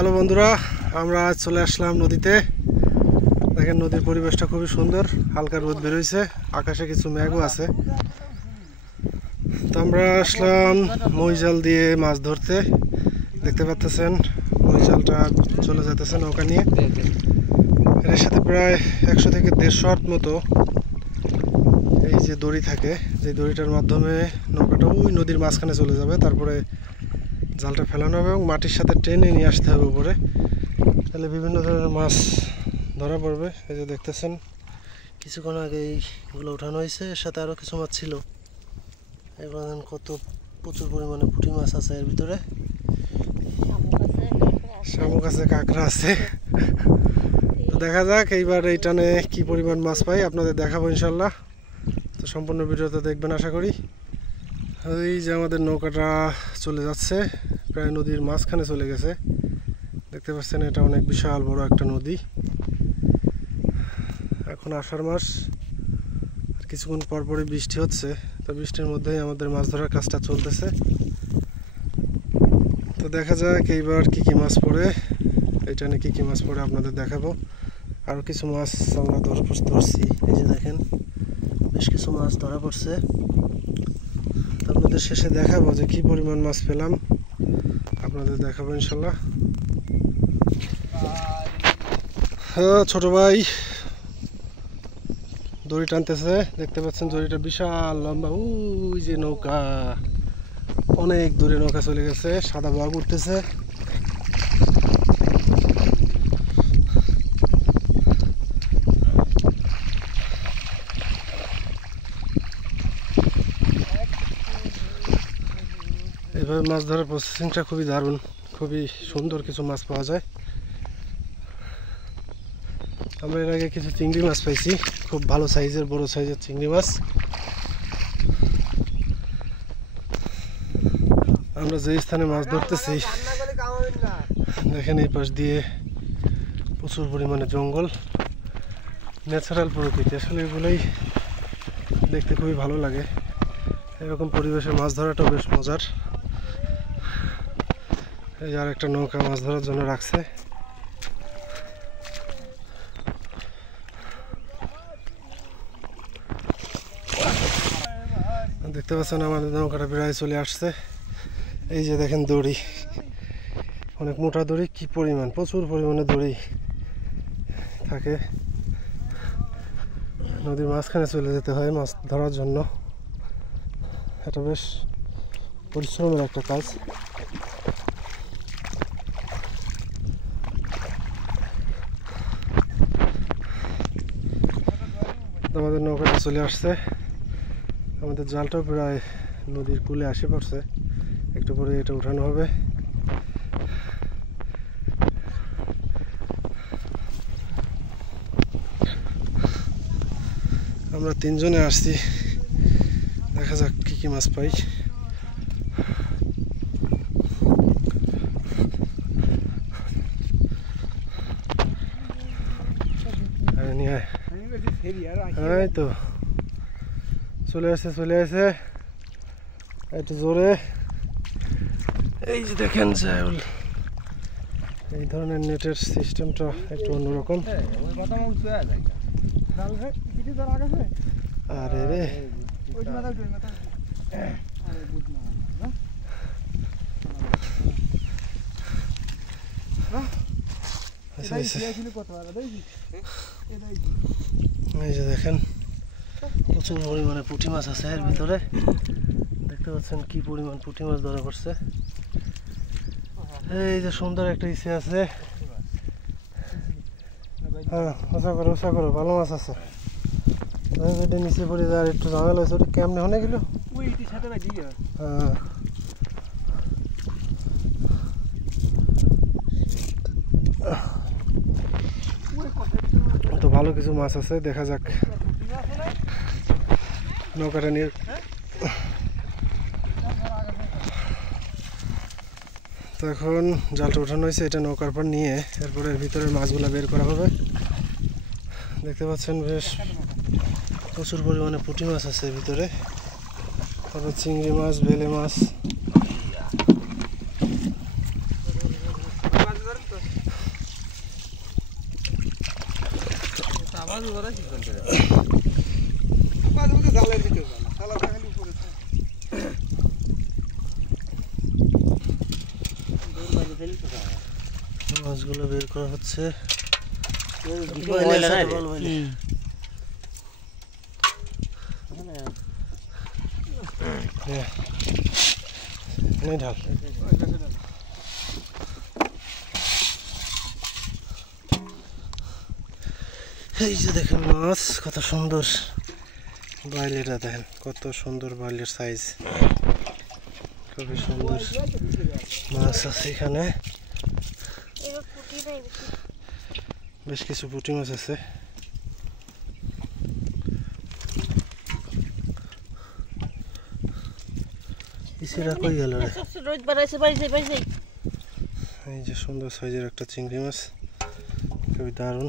Hello বন্ধুরা, আমরা আজ চলে আসলাম নদীতে। দেখেন নদীর পরিবেশটা খুবই সুন্দর, হালকা রোদ বেরোইছে, আকাশে কিছু মেঘও আছে। তো আমরা আসলাম মহিজাল দিয়ে মাছ ধরতে। দেখতে পাচ্ছেন মহিজালটা চলে যেতেছে নৌকা নিয়ে। এর সাথে প্রায় 100 থেকে 150 হাত মতো এই যে দড়ি থাকে, যে দড়িটার মাধ্যমে নৌকাটা ওই নদীর মাঝখানে চলে যাবে। তারপরে জালটা ফেলানো হবে এবং মাটির সাথে টেনে নিয়ে আসতে হবে উপরে, তাহলে বিভিন্ন ধরনের মাছ ধরা পড়বে। এই যে দেখতেছেন কিছুক্ষণ আগে এইগুলো উঠানো হয়েছে, এর সাথে আরও কিছু মাছ ছিল। এগুলো কত প্রচুর পরিমাণে পুঁটি মাছ আছে এর ভিতরে, শামুক আছে, কাঁকড়া আছে। তো দেখা যাক এইবার এই টানে কি পরিমাণ মাছ পাই, আপনাদের দেখাবো ইনশাল্লাহ। তো সম্পূর্ণ ভিডিওতে দেখবেন আশা করি। এই যে আমাদের নৌকাটা চলে যাচ্ছে, প্রায় নদীর মাঝখানে চলে গেছে। দেখতে পাচ্ছেন এটা অনেক বিশাল বড় একটা নদী। এখন আষাঢ় মাস, আর কিছুক্ষণ পরপরই বৃষ্টি হচ্ছে। তো বৃষ্টির মধ্যেই আমাদের মাছ ধরার কাজটা চলতেছে। তো দেখা যাক এইবার কি কি মাছ পড়ে, এইটা নিয়ে কি কি মাছ পড়ে আপনাদের দেখাবো। আরও কিছু মাছ আমরা ধরছি, এই যে দেখেন বেশ কিছু মাছ ধরা পড়ছে। আপনাদের শেষে দেখাবো যে কি পরিমাণ মাছ পেলাম, আপনাদের দেখাবো ইনশাল্লাহ। হ্যাঁ, ছোট ভাই দড়ি টানতেছে, দেখতে পাচ্ছেন দড়িটা বিশাল লম্বা। ওই যে নৌকা, অনেক দূরে নৌকা চলে গেছে, সাদা বগ উঠতেছে। এভাবে মাছ ধরার প্রসেসিংটা খুবই দারুণ, খুবই সুন্দর কিছু মাছ পাওয়া যায়। আমরা এর আগে কিছু চিংড়ি মাছ পাইছি, খুব ভালো সাইজের, বড় সাইজের চিংড়ি মাছ। আমরা যে স্থানে মাছ ধরতেছি দেখেন এই পাশ দিয়ে প্রচুর পরিমাণে জঙ্গল, ন্যাচারাল প্রকৃতি। আসলে এগুলোই দেখতে খুবই ভালো লাগে। এরকম পরিবেশে মাছ ধরাটাও বেশ মজার। এই আর একটা নৌকা মাছ ধরার জন্য রাখছে। দেখতে পাচ্ছেন আমাদের নৌকাটা প্রায় চলে আসছে। এই যে দেখেন দড়ি, অনেক মোটা দড়ি, কি পরিমাণ, প্রচুর পরিমাণে দড়ি থাকে। নদীর মাঝখানে চলে যেতে হয় মাছ ধরার জন্য। এটা বেশ পরিশ্রমের একটা কাজ। আমাদের নৌকাটা চলে আসছে, আমাদের জালটাও প্রায় নদীর কূলে আসে পড়ছে। একটু পরে এটা উঠানো হবে। আমরা 3 জনে আসছি, দেখা যাক কি কি মাছ পাই। এই তো চলে আসে একটু জোরে। এই যে দেখেন জাউল, এই ধরনের নেটের সিস্টেমটা একটু অন্যরকম। আরে রে, এই যে দেখেন প্রচুর পরিমাণে পুঁটি মাছ আছে এর ভিতরে। দেখতে পাচ্ছেন কি পরিমাণ পুঁটি মাছ ধরা পড়ছে। এই যে সুন্দর একটা ইসে আছে। হ্যাঁ, ওসা করো, ভালো মাছ আছে। নিচে পড়ে যায়, একটু ঝামেলা হয়েছে। ওটা কেমনে হনে গেল? হ্যাঁ, তো ভালো কিছু মাছ আছে, দেখা যাক। নৌকাটা নিয়ে তো এখন জালটা উঠানো হয়েছে, এটা নৌকার পর নিয়ে এরপরে ভিতরের মাছগুলো বের করা হবে। দেখতে পাচ্ছেন বেশ প্রচুর পরিমাণে পুঁটি মাছ আছে ভিতরে, তারপর চিংড়ি মাছ, বেলে মাছ। মাছগুলো বের করা হচ্ছে। ঢাল এই যে দেখেন মাছ কত সুন্দর বাইলেটা, দেখেন কত সুন্দর বাইলের সাইজ, খুবই সুন্দর মাছ আছে এখানে। বেশ কিছু পুঁটি মাছ আছে। ইসিরা কই গেল রে? এই যে সুন্দর সাইজের একটা চিংড়ি মাছ, খুবই দারুণ।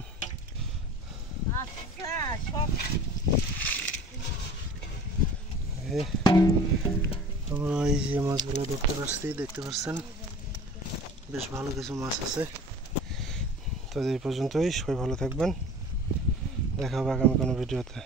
আমরা এই যে মাছগুলো দেখতে পাচ্ছেন বেশ ভালো কিছু মাছ আছে। তো এই পর্যন্তই, সবাই ভালো থাকবেন, দেখা হবে আগামী কোনো ভিডিওতে।